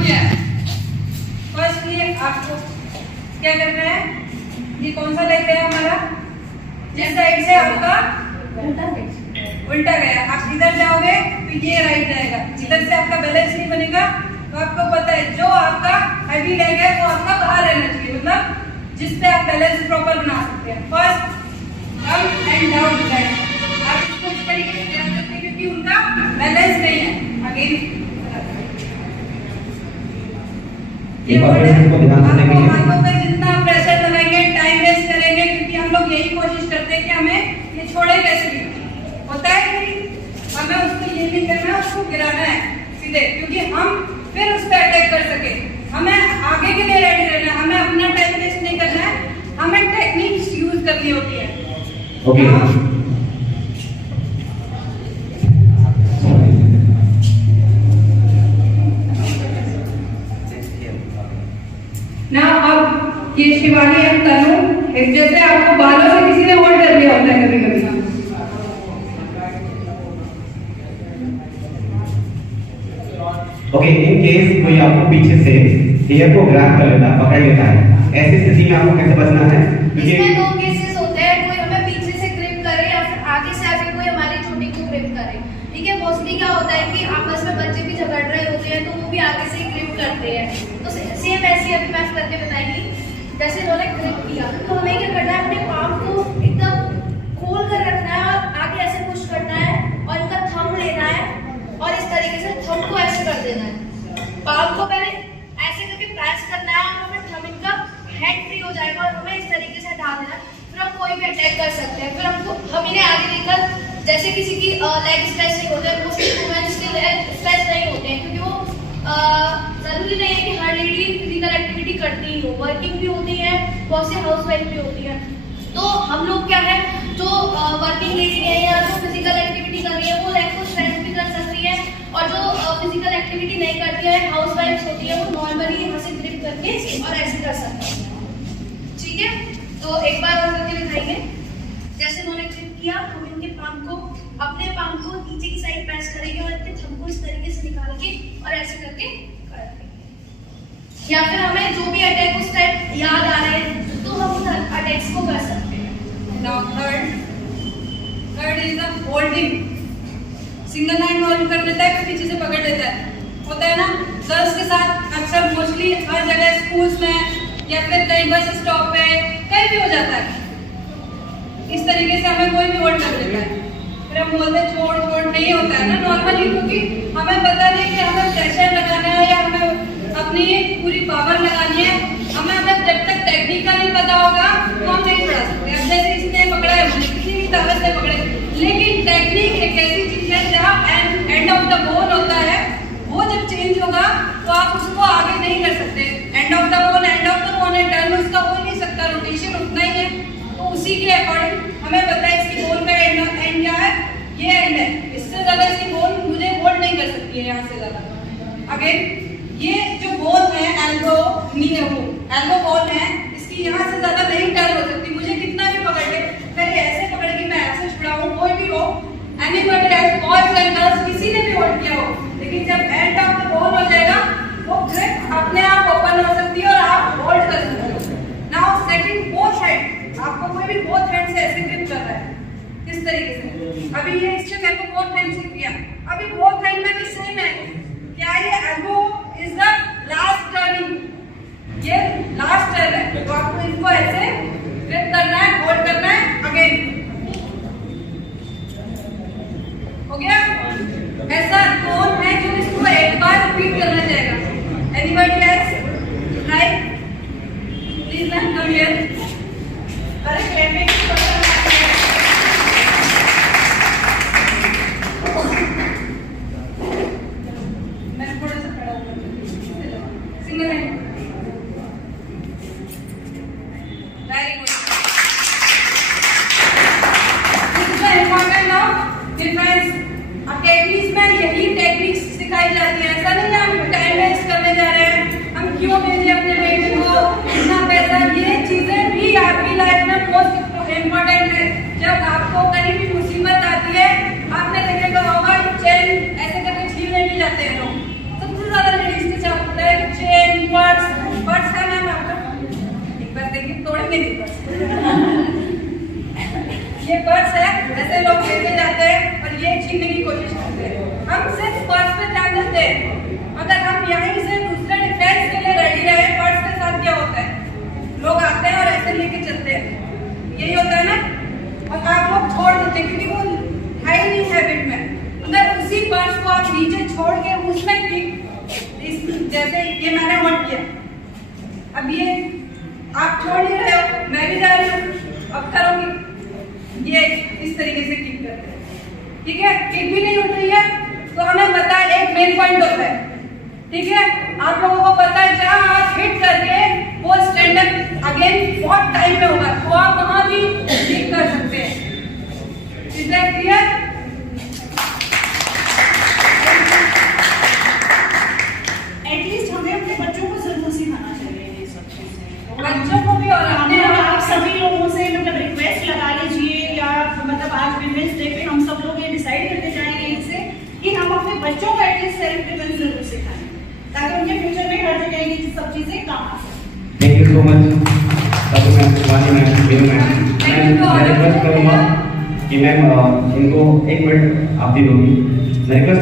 काम किया है। फर्स्टली आपको क्या करना है, ये कौन सा लेग है हमारा, जिस साइड से आपका उल्टा गया, आप इधर जाओगे तो ये राइट जाएगा, इधर से आपका बैलेंस नहीं बनेगा। तो आपको पता है जो आपका हैवी लेग है वो आपका बाहर रहना चाहिए, मतलब जिससे आप बैलेंस प्रॉपर बना सकते हैं। First up and down side आप इसको इस तरीके से कर सकते हैं क्योंकि उनका बैलेंस नहीं है। अगेन हाथों पे जितना प्रेशर लगाएंगे टाइम वेस्ट करेंगे, क्योंकि हम लोग यही कोशिश करते हैं कि हमें ये छोड़े कैसे नहीं होता है कि हमें उसको ये नहीं करना है, उसको गिराना है सीधे, क्योंकि हम फिर उस पर अटैक कर सके। हमें आगे के लिए रेडी रहना है, हमें अपना टाइम वेस्ट नहीं करना है, हमें टेक्निक्स यूज करनी होती है। ओके ना अब ये शिवानी एंड तनु, एक जैसे आपको बालों से किसी ने होल्ड कर लिया होता है कभी कभी, ओके इन केस कोई आपको पीछे से हेयर को ग्रैब कर लेता, पकड़ लेता है, ऐसी स्थिति में आपको कैसे बचना है? इसमें दो केसेस होते हैं, कोई हमें पीछे से ग्रिप करे या फिर आगे से आके कोई हमारी चोटी को ग्रिप करे। ठीक है, मोस्टली क्या होता है कि आपस में बच्चे भी झगड़ रहे होते हैं तो वो भी आगे से ग्रिप करते हैं। तो सेम ऐसे अभी मैं करके बताएंगी, जैसे उन्होंने ग्रिप किया तो हमें क्या करना है, अपने पाम को एकदम खोल कर रखना है और आगे ऐसे पुश करना है और इनका थंब लेना है और इस तरीके से थंब को ऐसे कर देना है। पाम को पहले ऐसे करके प्रेस करना है और हमें थंब इनका हेड फ्री हो जाएगा और हमें इस तरीके से हटा देना है। फिर हम कोई भी अटैक कर सकते हैं। फिर हम इन्हें आगे लेकर, जैसे किसी की लेग स्ट्रेच नहीं होते हैं, मोस्टली वुमेन्स के लेग स्ट्रेच नहीं होते हैं क्योंकि वो जरूरी नहीं है कि हर लेडी फिजिकल एक्टिविटी करती ही हो, वर्किंग भी होती है, बहुत सी हाउस वाइफ भी होती है। तो हम लोग क्या है, जो वर्किंग लेडी है या जो फिजिकल एक्टिविटी कर रही है वो लेग को स्ट्रेच भी कर सकती है, और जो फिजिकल एक्टिविटी नहीं करती है, हाउस वाइफ होती है, वो नॉर्मली यहाँ से ग्रिप करके और ऐसे कर सकती है। ठीक है, तो एक बार और करके दिखाएंगे। जैसे उन्होंने ग्रिप किया, हम इनके पाम को, अपने पाम को नीचे की साइड प्रेस करेंगे और इनके थंब को इस तरीके से निकाल के और ऐसे करके कर देंगे। या फिर हमें जो भी अटैक उस टाइम याद आ रहे हैं तो हम उस अटैक्स को कर सकते हैं। Now third is the holding. Single hand hold कर लेता है, पीछे से पकड़ लेता है, होता है ना गर्ल्स के साथ अक्सर, मोस्टली हर जगह, स्कूल्स में या फिर कहीं बस स्टॉप पे कहीं भी हो जाता है। इस तरीके से हमें कोई भी होल्ड कर लेता है, फिर हम बोलते हैं छोड़ छोड़, नहीं होता है ना नॉर्मली, क्योंकि हमें पता नहीं कि हमें प्रेशर लगाना है या हमें अपनी पूरी पावर लगानी है। हमें अगर जब तक टेक्निक का नहीं पता होगा तो हम नहीं पढ़ा सकते। अब जैसे इसने पकड़ा है, मुझे किसी भी ताकत से पकड़े, लेकिन टेक्निक एक ऐसी चीज है जहाँ एंड ऑफ द बोन होता है, वो जब चेंज होगा तो आप उसको आगे नहीं कर सकते। एंड ऑफ द बोन है, टर्न उसका हो नहीं सकता, रोटेशन उतना ही है। तो उसी के अकॉर्डिंग हमें पता है इसकी बोन का एंड क्या है, ये एंड है, इससे ज्यादा इसकी बोन मुझे होल्ड नहीं कर सकती है यहाँ से ज्यादा। अगेन ये जो बोन है, एल्बो नी है, वो एल्बो बोन है, इसकी यहाँ से ज्यादा नहीं टर्न हो सकती। मुझे कितना भी पकड़ ले, पहले ऐसे पकड़ के मैं ऐसे छुड़ाऊं, कोई भी हो, anybody as boys and girls, किसी ने भी होल्ड किया हो, लेकिन जब एंड ऑफ द बोन हो जाएगा वो ग्रिप अपने आप ओपन हो सकती है और आप होल्ड कर सकते हो। नाउ सेटिंग बोथ हैंड, आपको कोई भी बोथ हैंड से ऐसे ग्रिप कर रहा है, किस तरीके से, अभी ये इससे मेरे को बोथ हैंड से किया, अभी बोथ हैंड में भी सेम है। क्या ये elbow is the last turning, ये लास्ट टर्न है, तो आपको इसको ऐसे ग्रिप करना है, होल्ड करना है। अगेन हो गया, ऐसा कौन है जो इसको एक बार रिपीट करना चाहेगा? Anybody else? Right, please ma'am come here. अरे क्लैपिंग ये पर्स है, ऐसे लोग लेते जाते हैं और ये छीनने की कोशिश करते हैं। हम सिर्फ पर्स पे ध्यान देते हैं। अगर हम यहीं से दूसरे डिफेंस के लिए रेडी रहे, पर्स के साथ क्या होता है, लोग आते हैं और ऐसे लेके चलते हैं, यही होता है ना। और आप लोग छोड़ देते हैं क्योंकि वो है ही नहीं हैबिट में। अगर उसी पर्स को आप नीचे छोड़ के उसमें जैसे ये मैंने नोट किया, अब ये आप छोड़ नहीं रहे हो, मैं भी जा रही हूँ, अब करोगी ये इस तरीके से किक करते हैं, ठीक है। किक भी नहीं उठ रही है तो हमें पता है एक मेन पॉइंट होता है, ठीक है। आप लोगों को पता है जहां आप हिट करके वो स्टैंड अप अगेन बहुत टाइम में होगा, तो आप वहां भी किक कर सकते हैं। Is that clear? एटलीस्ट हमें अपने बच्चों को जरूर सिखाना चाहिए ये सब चीजें। बच्चों को भी और अपने आप सभी लोगों से मतलब रिक्वेस्ट लगा लीजिए, या मतलब आज विमेंस डे पे हम सब लोग ये डिसाइड करते जाएंगे इनसे कि हम अपने बच्चों को एटलीस्ट सेल्फ डिफेंस जरूर सिखाएं, ताकि उनके फ्यूचर में हर जगह ये सब चीजें काम आ सकें। Thank you so much Sadhu ma'am, Shivani ma'am, Meru ma'am. मैं रिक्वेस्ट करूँगा कि मैम इनको 1 मिनट आप दी दोगी। मैं रिक्वेस्ट